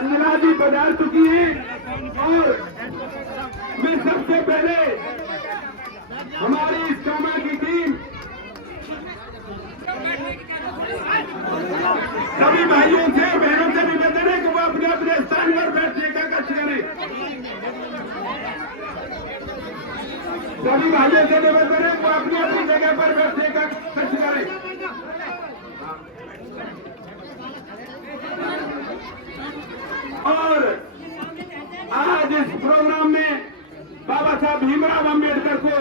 अंजना जी पधार चुकी हैं और मैं सबसे पहले हमारी इस कामा की टीम सभी भाइयों से बहनों से निवेदन है कि वो अपने अपने स्थान पर बैठने का कष्ट करें। सभी भाइयों से निवेदन है वो अपनी अपनी जगह पर बैठने का कष्ट करें। और आज इस प्रोग्राम में बाबा साहब भीमराव अंबेडकर को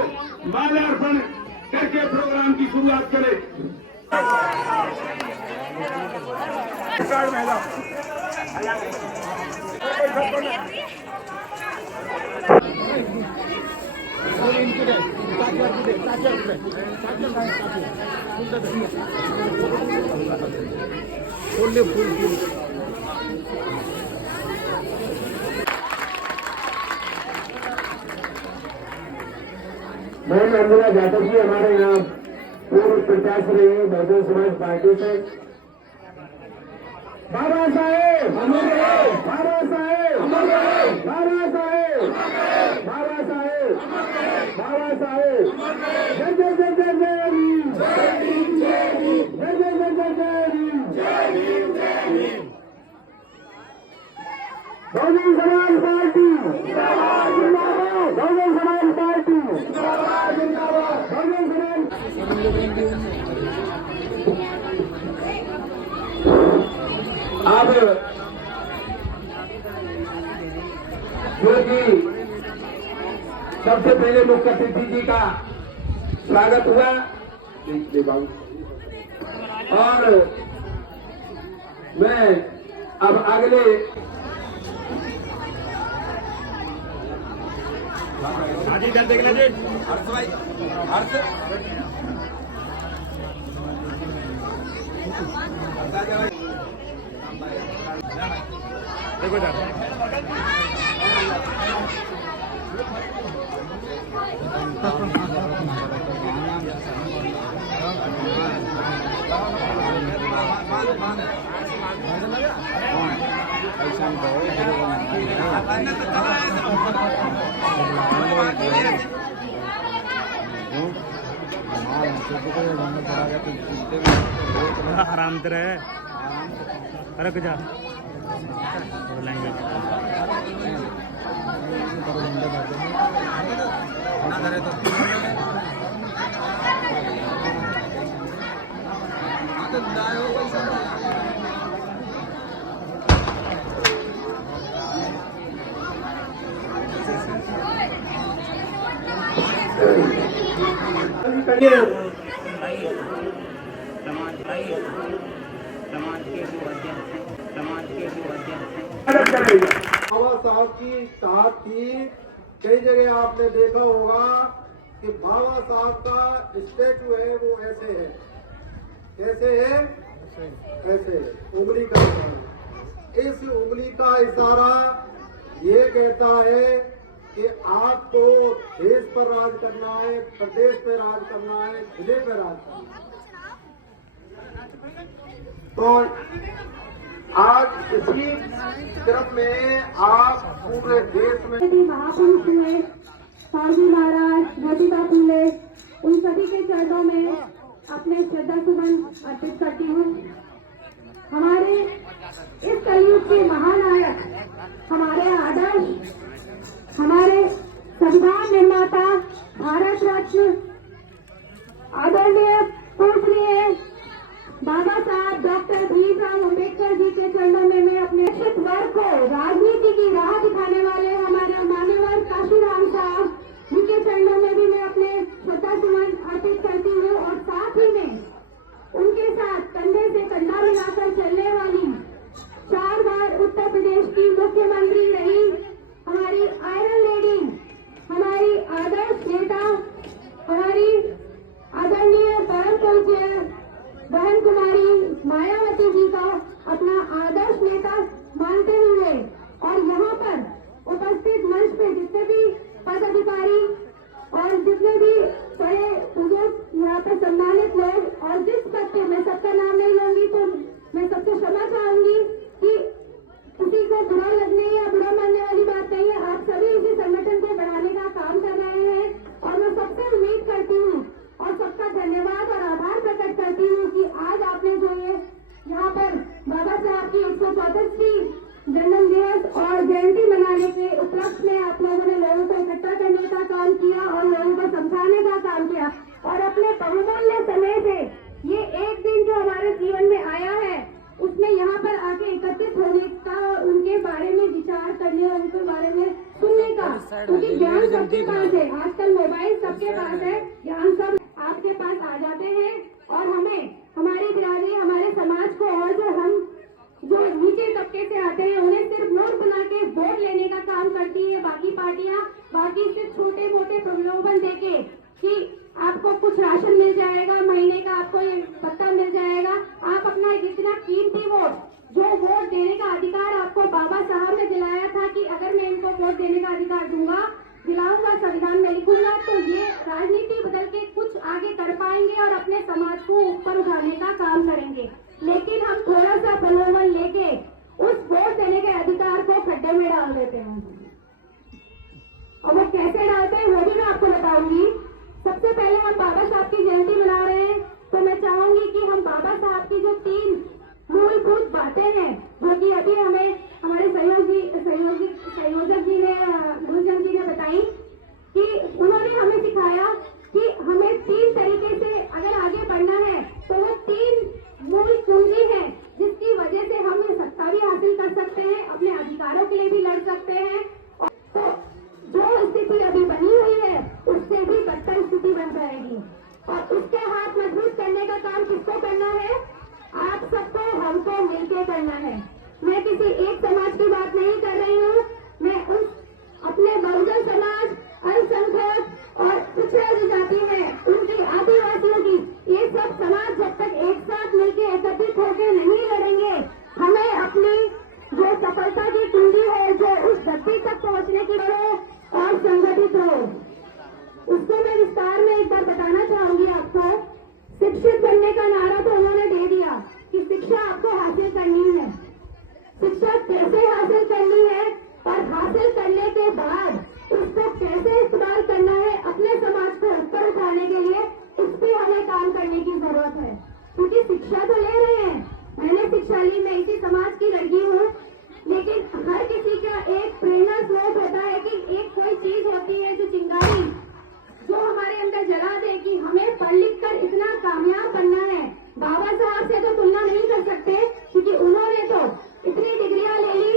माल्यार्पण करके प्रोग्राम की शुरुआत करें। मैम अंजना जाटव जी हमारे यहाँ पूर्व प्रत्याशी रही है बहुजन समाज पार्टी से। बाबा साहेब बाबा साहेब बाबा साहेब बाबा साहेब बाबा साहेब जय जय जय जय जय भीम जय जय जय जय भीम बहुजन समाज पार्टी बहुजन समाज पार्टी बहुजन समाज। अब जो कि सबसे पहले मुख्य अतिथि जी का स्वागत हुआ और मैं अब अगले इधर देख लीजिए हर्ष भाई हर्ष देखो आराम से रहे रुक जा बोलेंगे बाबा साहब की चाहत थी। कई जगह आपने देखा होगा कि बाबा साहब का स्टैचू है वो ऐसे है, कैसे है, ऐसे उंगली का इशारा। इस उंगली का इशारा ये कहता है कि आपको देश पर राज करना है, प्रदेश पर राज करना है, जिले पर राज करना है। तो आज इसी क्रम में आप पूरे देश में महापुरुष हुए साहू महाराज, ज्योतिबा फूले, उन सभी के चरणों में अपने श्रद्धा सुमन अर्पित करती हूँ। हमारे इस कलयुग के महानायक, हमारे आदर्श, हमारे संविधान निर्माता, भारत रत्न आदरणीय पूजनीय बाबा साहब डॉक्टर भीमराव अंबेडकर जी के चरणों में मैं अपने शिक्षित वर्ग को राजनीति की राह दिखाने वाले हमारे मान्यवर काशीराम साहब जी के चरणों में भी मैं अपने श्रद्धा सुमन अर्पित करती हूँ। और साथ ही में उनके साथ कंधे से कंधा मिलाकर चलने वाली 4 बार उत्तर प्रदेश की मुख्यमंत्री रही हमारी आयरन लेडी, हमारी आदर्श नेता, हमारी आदरणीय परम पूज्य बहन कुमारी मायावती जी का अपना आदर्श नेता मानते हुए को बुरा लगने या बुरा मानने वाली बात नहीं है। आप सभी इसी संगठन को बढ़ाने का काम कर रहे हैं और मैं सबसे उम्मीद करती हूँ और सबका धन्यवाद और आभार प्रकट करती हूँ कि आज आपने जो ये यहाँ पर बाबा साहब की 134वीं जन्म दिवस और जयंती मनाने के उपलक्ष्य में आप लोगों ने लोगों को इकट्ठा करने का काम किया और लोगों को समझाने का काम किया और अपने बहुमूल्य समय से ये एक दिन जो हमारे जीवन में आया है उसमें यहाँ पर आके एकत्रित होने का और उनके बारे में विचार करने और उनके बारे में सुनने का, क्योंकि ज्ञान सबके पास है। आजकल मोबाइल सबके पास है, ज्ञान सब आपके पास आ जाते हैं और हमें हमारी बिरादरी हमारे समाज को और जो नीचे तबके से आते हैं उन्हें सिर्फ वोट बना के वोट लेने का काम करती है बाकी पार्टियां, बाकी सिर्फ छोटे मोटे प्रलोभन देके कि आपको कुछ राशन मिल जाएगा, महीने का आपको ये भत्ता मिल जाएगा। आप अपना इतना कीमती वोट, जो वोट देने का अधिकार आपको बाबा साहब ने दिलाया था कि अगर मैं इनको वोट देने का अधिकार दिलाऊंगा, संविधान में लिखूंगा, तो ये राजनीति बदल के कुछ आगे कर पाएंगे और अपने समाज को ऊपर उठाने का काम करेंगे। लेकिन हम थोड़ा सा प्रलोभन लेके उस वोट देने के अधिकार को खड्डे में डाल देते हैं और वो कैसे डालते हैं वो भी मैं आपको बताऊंगी। सबसे पहले हम बाबा साहब की जयंती मना रहे हैं तो मैं चाहूंगी कि हम बाबा साहब की जो 3 मूलभूत बातें हैं जो कि अभी हमें हमारे संयोजक जी ने गुरुजन जी ने बताई कि उन्होंने हमें सिखाया कि हमें 3 तरीके से अगर आगे बढ़ना है तो वो 3 मूल पूंजी है जिसकी वजह से हम ये सत्ता भी हासिल कर सकते हैं, अपने अधिकारों के लिए भी लड़ सकते हैं और तो जो स्थिति अभी बनी हुई है उससे भी बदतर स्थिति बन जाएगी और उसके हाथ मजबूत करने का काम किसको करना है? आप सबको, हमको मिलकर करना है। मैं किसी एक समाज की बात नहीं कर रही हूँ, मैं उस अपने बहुजन समाज, अल्पसंख्यक और पिछड़ा जो जाति है उनकी, आदिवासियों की, ये सब समाज जब तक एक साथ मिलकर एकत्रित होकर नहीं लड़ेंगे, हमें अपनी जो सफलता की कुंजी है, जो उस धरती तक पहुँचने की हो और संगठित हो, उसको मैं विस्तार में एक बार बताना चाहूंगी आपको। शिक्षित बनने का नारा तो उन्होंने दे दिया कि शिक्षा आपको हासिल करनी है, शिक्षा कैसे हासिल करनी है और हासिल करने के बाद उसको कैसे इस्तेमाल करना है अपने समाज को ऊपर उठाने के लिए, इस पे हमें काम करने की जरूरत है। क्योंकि शिक्षा तो ले रहे हैं, मैंने शिक्षा ली, मैं इसी समाज की लड़की हूँ, लेकिन हर किसी का एक प्रेरणा स्रोत होता है कि एक कोई चीज होती है जो चिंगारी जो हमारे अंदर जला दे कि हमें पढ़ लिख कर इतना कामयाब बनना है। बाबा साहब से तो तुलना नहीं कर सकते क्योंकि उन्होंने तो इतनी डिग्रियां ले ली,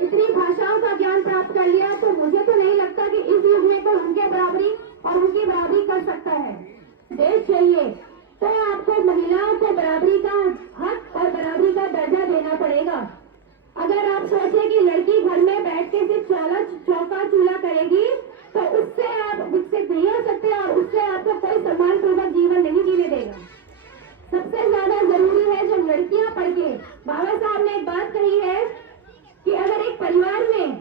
इतनी भाषाओं का ज्ञान प्राप्त कर लिया, तो मुझे तो नहीं लगता कि इस युग में कोई उनके बराबरी और उनकी बराबरी कर सकता है। देश चाहिए तो आपको महिलाओं को बराबरी का हक और बराबरी का दर्जा देना पड़ेगा। अगर आप सोचे कि लड़की घर में बैठ के सिर्फ चौका चूल्हा करेगी तो उससे आप विकसित नहीं हो सकते और उससे आपको कोई सम्मानपूर्वक जीवन नहीं जीने देगा। सबसे ज्यादा जरूरी है जब लड़कियां पढ़ के, बाबा साहब ने एक बात कही है कि अगर एक परिवार में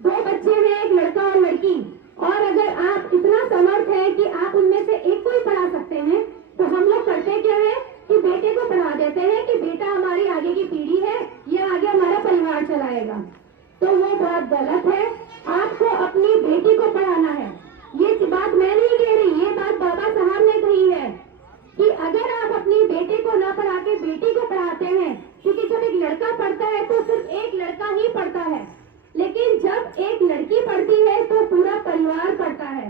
2 बच्चे हैं, एक लड़का और लड़की, और अगर आप इतना समर्थ है कि आप उनमें से एक को ही पढ़ा सकते हैं, तो हम लोग करते क्या है कि बेटे को पढ़ा देते हैं कि बेटा हमारी आगे की पीढ़ी है, ये आगे हमारा परिवार चलाएगा। तो वो बहुत गलत है। आपको अपनी बेटी को पढ़ाना है। ये बात मैं नहीं कह रही, ये बात बाबा साहब ने कही है कि अगर आप अपनी बेटे को न पढ़ा के बेटी को पढ़ाते हैं, क्योंकि जब एक लड़का पढ़ता है तो सिर्फ एक लड़का ही पढ़ता है, लेकिन जब एक लड़की पढ़ती है तो पूरा परिवार पढ़ता है।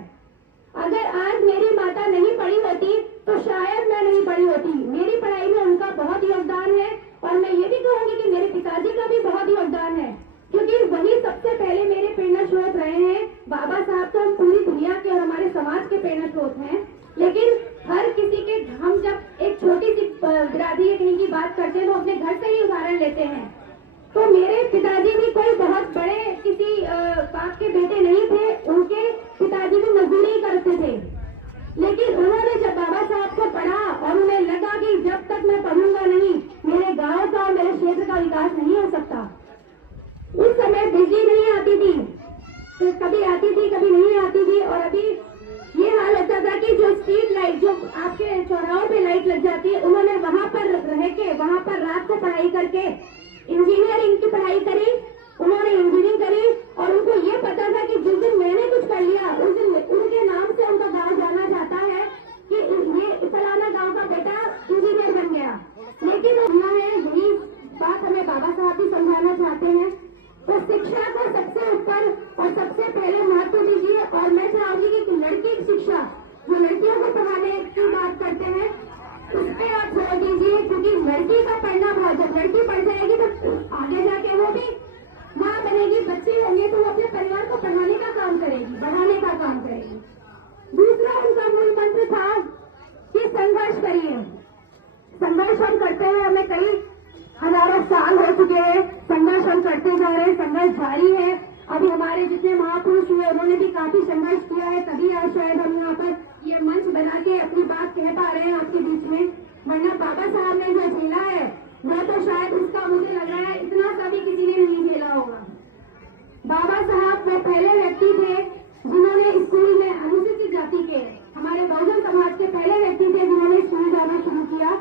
अगर आज मेरी माता नहीं पढ़ी होती तो शायद मैं नहीं पढ़ी होती। मेरी पढ़ाई में उनका बहुत योगदान है और मैं ये भी कहूंगी कि मेरे पिताजी का भी बहुत योगदान है, क्योंकि वही सबसे पहले मेरे प्रेरणा स्रोत रहे हैं। बाबा साहब तो हम पूरी दुनिया के और हमारे समाज के प्रेरणा स्रोत हैं, लेकिन हर किसी के, हम जब एक छोटी सी बिरादरी कहीं की बात करते हैं तो अपने घर से ही उदाहरण लेते हैं। तो मेरे पिताजी भी कोई बहुत बड़े किसी बाप के बेटे नहीं थे, उनके पिताजी भी मजदूरी करते थे, लेकिन उन्होंने जब बाबा साहब को पढ़ा और उन्हें लगा कि जब तक मैं पढ़ूंगा नहीं, मेरे गांव का और मेरे क्षेत्र का विकास नहीं हो सकता। उस समय बिजली नहीं आती थी, तो कभी आती थी कभी नहीं आती थी, और अभी ये हाल होता था कि जो स्ट्रीट लाइट, जो आपके चौराहों पे लाइट लग जाती है, उन्होंने वहां पर रह के, वहां पर रात को पढ़ाई करके इंजीनियरिंग की पढ़ाई करी। ऊपर और सबसे पहले महत्व दीजिए। और मैं चाहूंगी कि लड़की की शिक्षा जो लड़कियों को पढ़ाने की बात करते हैं उस पर आप जोर दीजिए, क्योंकि लड़की का पढ़ना बहुत, जब लड़की पढ़ जाएगी तो आगे जाके वो भी माँ बनेगी, बच्चे होंगे तो वो अपने परिवार को पढ़ाने का काम करेगी, बढ़ाने का काम करेगी। दूसरा उनका मूल मंत्र था कि संघर्ष करिए। संघर्ष हम करते हैं, हमें कई हजारों साल हो चुके हैं, संघर्ष हम करते जा रहे हैं, संघर्ष जारी है। अभी हमारे जितने महापुरुष हुए उन्होंने भी काफी संघर्ष किया है, तभी आज शायद हम यहाँ पर ये मंच बना के अपनी बात कह पा रहे हैं आपके बीच में। वरना बाबा साहब ने जो झेला है वो तो शायद उसका मुझे लग रहा है इतना कभी किसी ने नहीं झेला होगा। बाबा साहब वो पहले व्यक्ति थे जिन्होंने स्कूल में अनुसूचित जाति के, हमारे बहुजन समाज के पहले व्यक्ति थे जिन्होंने स्कूल जाना शुरू किया।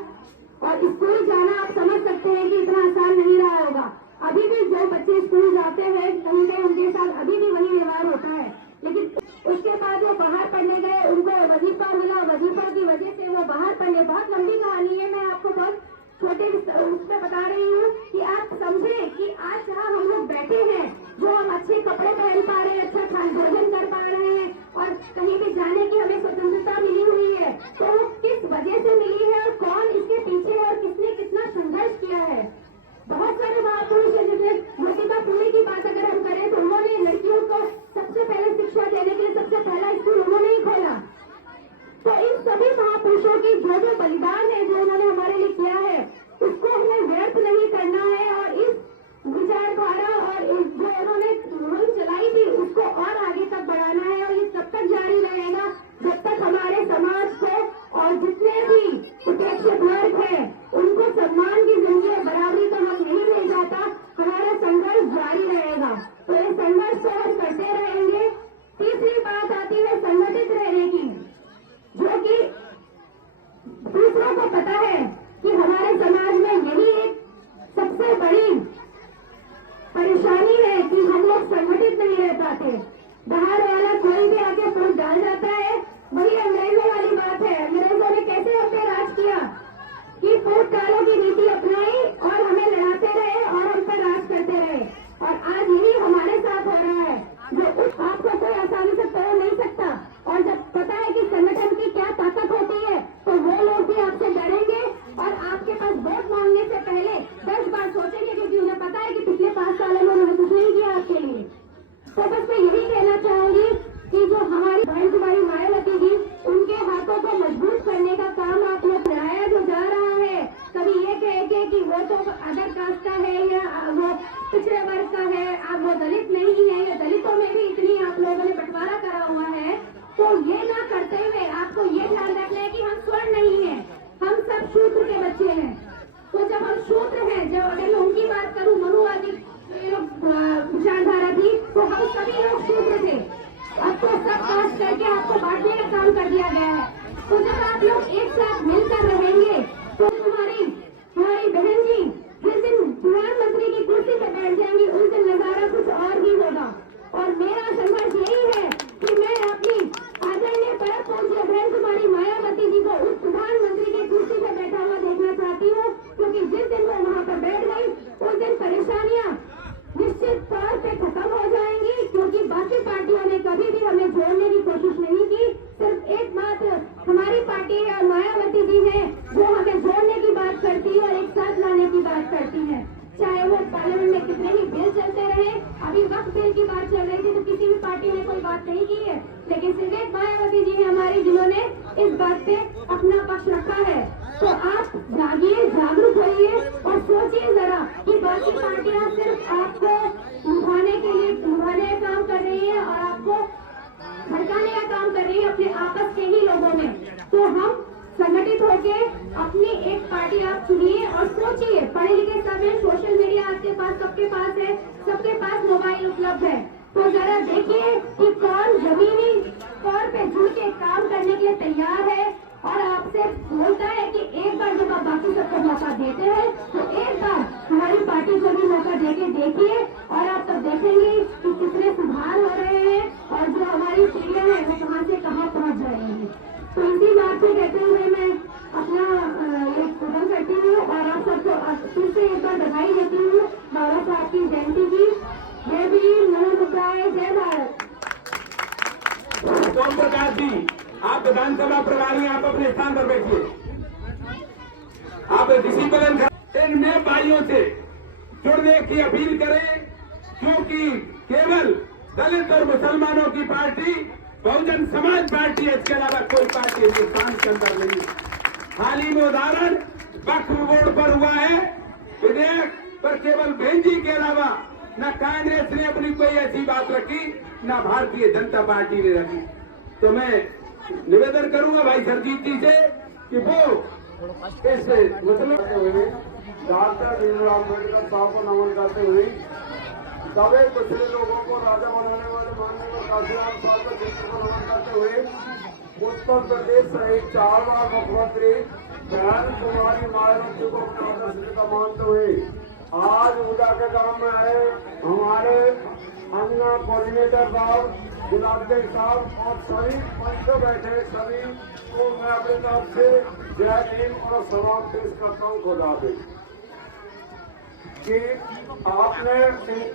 और स्कूल जाना आप समझ सकते हैं कि इतना आसान नहीं रहा होगा। अभी भी जो बच्चे स्कूल जाते हैं कहीं कहीं उनके साथ अभी भी वही व्यवहार होता है, लेकिन उसके बाद वो बाहर पढ़ने गए, उनको वजीफा मिला, वजीफा की वजह से वो बाहर पढ़ने, बहुत लंबी कहानी है, मैं आपको बहुत छोटे उसमें बता रही हूँ कि आप समझे कि आज जहाँ हम लोग बैठे हैं, जो हम अच्छे कपड़े पहन पा रहे हैं, अच्छा खान भोजन कर पा रहे हैं और कहीं भी जाने की हमें स्वतंत्रता मिली हुई है, तो वो किस वजह से मिली है और कौन इसके पीछे है और किसने कितना संघर्ष किया है। बहुत सारे महापुरुष है, जैसे ज्योतिबा फुले की बात अगर हम करें तो उन्होंने लड़कियों को सबसे पहले शिक्षा देने के लिए सबसे पहला स्कूल उन्होंने ही खोला। तो इन सभी महापुरुषों की जो जो बलिदान है, जो उन्होंने हमारे लिए किया है, उसको हमें व्यर्थ नहीं करना है और इस विचारधारा और जो उन्होंने मुहिम चलाई थी उसको और आगे तक बढ़ाना है। और ये तब तक जारी रहेगा जब तक हमारे समाज को और जितने भी उपेक्षित वर्ग है उनको सम्मान की जिंदगी बराबरी का हक नहीं मिल जाता, हमारा संघर्ष जारी रहेगा। तो ये संघर्ष को हम करते रहेंगे। तीसरी बात आती है संगठित रहने की, जो कि दूसरों को पता है कि हमारे समाज में यही एक सबसे बड़ी परेशानी है कि हम लोग संगठित नहीं रह पाते। बाहर वाला कोई भी आके फूट डाल जाता है, वही अंग्रेजों वाली बात है। अंग्रेजों ने कैसे हम पे राज किया कि फूट डालो की नीति अपनाई और हमें लड़ाते रहे और हम पर राज करते रहे। और आज यही हमारे साथ हो रहा है, जो आपको कोई आसानी से तोड़ नहीं सकता। और जब पता है कि संगठन की क्या ताकत होती है तो वो लोग भी आपसे डरेंगे और आपके पास वोट मांगने से पहले 10 बार सोचेंगे, क्योंकि उन्हें पता है कि पिछले 5 सालों में उन्होंने कुछ नहीं किया आपके लिए। तो बस मैं यही कहना चाहूंगी कि जो हमारी बहन कुमारी मायावती जी, उनके हाथों को मजबूत करने का काम आप लोग बढ़ाया जो जा रहा है। कभी ये कह के कि वो तो अदर कास्ट का है या वो पिछड़े वर्ग का है, अब वो दलित नहीं है, या दलितों में भी इतनी आप लोगों ने बंटवारा करा हुआ है, तो ये ना करते हुए आपको ये ध्यान रखना है कि हम स्वर्ण नहीं है, हम सब शूद्र के बच्चे हैं। तो जब हम शूद्र हैं, जब अगर मैं उनकी बात करूं, मनुवादी विचारधारा थी, तो हम सभी लोग शूद्र थे। अब तो सब कास्ट करके आपको बांटने का काम कर दिया गया है। तो जब आप लोग एक साथ मिलकर रहेंगे तो हमारी बहन जी जिस दिन प्रधानमंत्री की कुर्सी पर बैठ जाएंगी उस दिन नजारा कुछ और ही होगा। और मेरा संघर्ष यही है कि मैं अपनी आदरणीय परम पूज्य बहन कुमारी मायावती जी को उस प्रधानमंत्री की कुर्सी पर बैठा हुआ देखना चाहती हूँ, क्योंकि जिस दिन वो वहाँ पर बैठ गई उस दिन परेशानियाँ निश्चित तौर पे खत्म हो जाएंगी, क्योंकि बाकी पार्टियों ने कभी भी हमें जोड़ने की कोशिश नहीं की। सिर्फ एकमात्र हमारी पार्टी है और मायावती जी है जो हमें जोड़ने की बात करती है और एक साथ लाने की बात करती है। चाहे वो पार्लियामेंट में कितने ही बिल चलते रहे, अभी वक्त बिल की बात चल रही थी तो किसी भी पार्टी ने कोई बात नहीं की है, लेकिन सिर्फ एक मायावती जी है हमारी जिन्होंने इस बात पे अपना पक्ष रखा है। तो आप जागिए, जागरूक होइए और सोचिए जरा कि बाकी पार्टियां सिर्फ आपको लुभाने के लिए लुभाने का काम कर रही है और आपको भड़काने का काम कर रही है अपने आपस के ही लोगों में। तो हम संगठित होके अपनी एक पार्टी आप चुनिए और सोचिए, पढ़े लिखे सब है, सोशल मीडिया आपके पास सबके पास है, सबके पास मोबाइल उपलब्ध है, तो जरा देखिए कि कौन जमीनी तौर पे जुड़ के काम करने के लिए तैयार है और आपसे बोलता है कि एक बार जब आप बाकी सबको मौका देते हैं तो एक बार हमारी पार्टी को भी मौका देके देखिए और आप तब देखेंगे कि कितने सुधार हो रहे हैं और जो हमारी सीढ़ियां हैं वो कहां से कहां पहुंच रही हैं। तो इसी बात को कहते हुए मैं अपना एक खत्म करती हूँ और आप सबको फिर से एक बार बधाई देती हूँ बाबा साहब की जयंती की। जय भीम, नमो बुद्धाय। ओम प्रकाश जी, आप विधानसभा प्रभारी, आप अपने स्थान पर बैठिए। आप डिसिप्लिन इनमें भाइयों से जुड़ने की अपील करें, क्योंकि केवल दलित और मुसलमानों की पार्टी बहुजन समाज पार्टी है, इसके अलावा कोई पार्टी हिंदुस्तान के अंदर नहीं। हाल ही में उदाहरण वक्फ बोर्ड पर हुआ है विधेयक पर, केवल भेंजी के अलावा न कांग्रेस ने अपनी कोई ऐसी बात रखी, न भारतीय जनता पार्टी ने रखी। तो मैं निवेदन करूंगा भाई सरजीत जी से कि वो इस मुस्लिम डॉक्टर भीमराव अम्बेडकर साहब को नमन करते हुए दबे पिछड़े लोगों को राजा बनाने वाले माननीय काशीराम साहब के चित्र को नमन करते हुए उत्तर प्रदेश सहित 4 बार मुख्यमंत्री बहन कुमारी मायावती को अपना आदर्श नेता मानते हुए आज उदा के गांव में आए हमारे अन्ना कोऑर्डिनेटर साहब, जिलाध्यक्ष साहब और सभी मंचों बैठे सभी को मैं अपने तरफ से जय भीम और सलाम पेश करता हूँ। खुदा हाफिज। कि आपने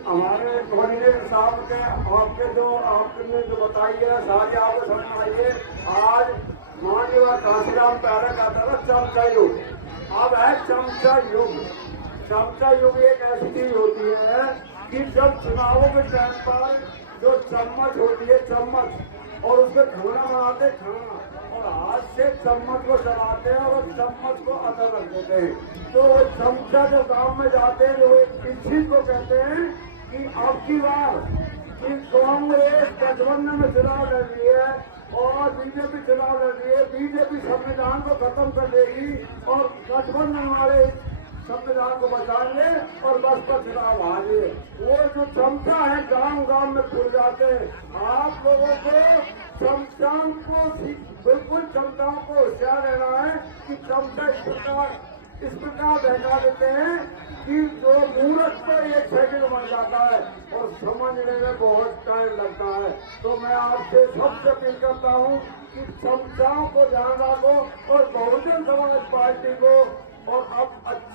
हमारे कोऑर्डिनेटर साहब के आपने जो बताई है सारी आपको समझ आइए। आज माननीय काशीराम पहले कहता था चमचा युग, अब है चमचा युग। चमचा युग एक ऐसी चीज होती है कि जब चुनावों के टाइम पर जो चम्मच होती है, चम्मच, और उसमें खाना बनाते खाना, और हाथ से चम्मच को चलाते हैं और चम्मच को अंदर रख देते हैं। तो वो चमचा जो गांव में जाते हैं, जो इस चीज को कहते हैं कि अब की बार कि कांग्रेस गठबंधन में चुनाव लड़ रही है और बीजेपी चुनाव लड़ रही है। बीजेपी संविधान को खत्म कर देगी और गठबंधन वाले संविधान को बचाएंगे और बसपा चुनाव हारे। वो जो चमचा है गांव गांव में खुल जाते हैं। आप लोगों को चमचाओं को बिल्कुल चमचाओं को होशियार रहना है कि चमचा इस प्रकार बहका देते हैं कि जो मूर्ख पर 1 सेकंड बन जाता है और समझने में बहुत टाइम लगता है। तो मैं आपसे सबसे अपील करता हूँ कि चमचाओं को ध्यान रखो और बहुजन समाज पार्टी को और अब अच्छा